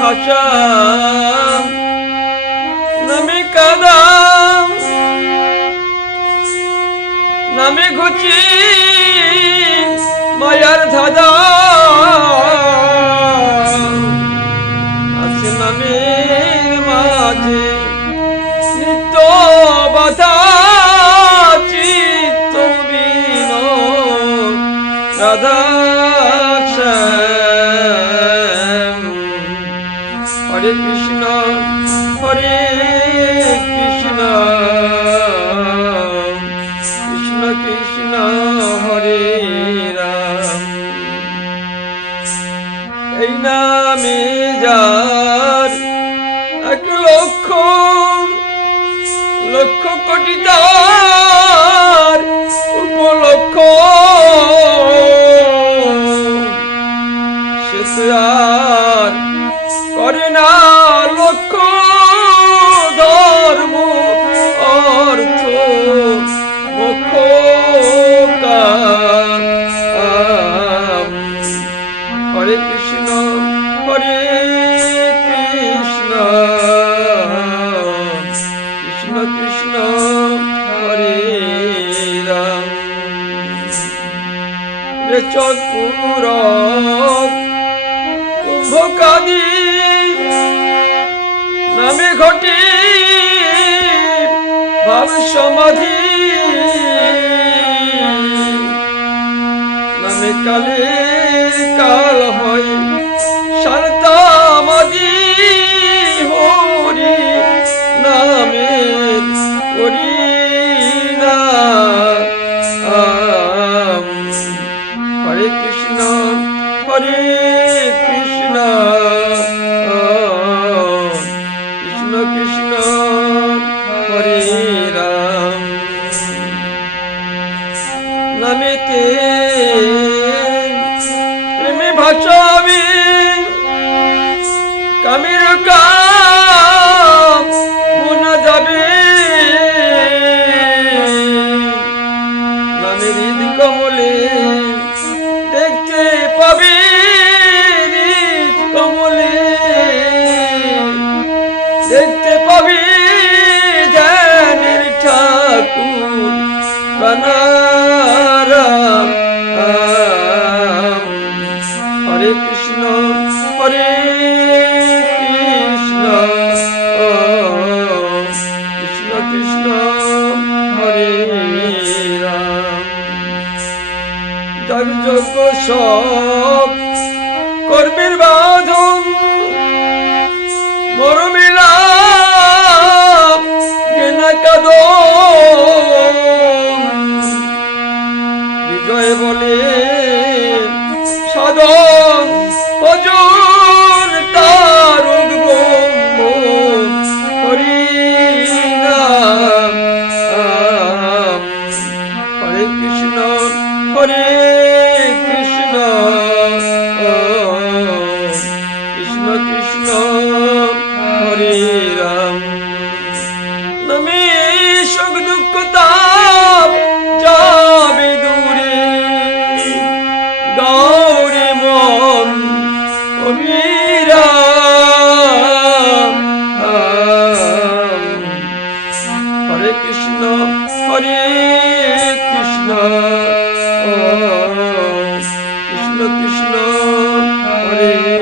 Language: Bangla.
হাসাম নামে কাদাম নামে ঘুচি মায়ার ধাদা কৃষ্ণ, হরে কৃষ্ণ। কৃষ্ণ কৃষ্ণ, হরে রাম। এই নামে যার এক লক্ষ লক্ষ কোটি তার উপলক্ষ। চকুর কুম্ভকাদি নামে ঘটে ভাব সমাধি। নামে কালে প্রেমে কামির কামের কাম মনা যাবে নামের কমলে দেখতে পাবে কমলে যাগযজ্ঞ সব। কর্মের বাঁধন মরমিলা কেনা কাদ শোক দুঃখ, তাপ যাবে দূরে। গৌরে মন অবিরাম হরে কৃষ্ণ হরে কৃষ্ণ। কৃষ্ণ কৃষ্ণ, হরে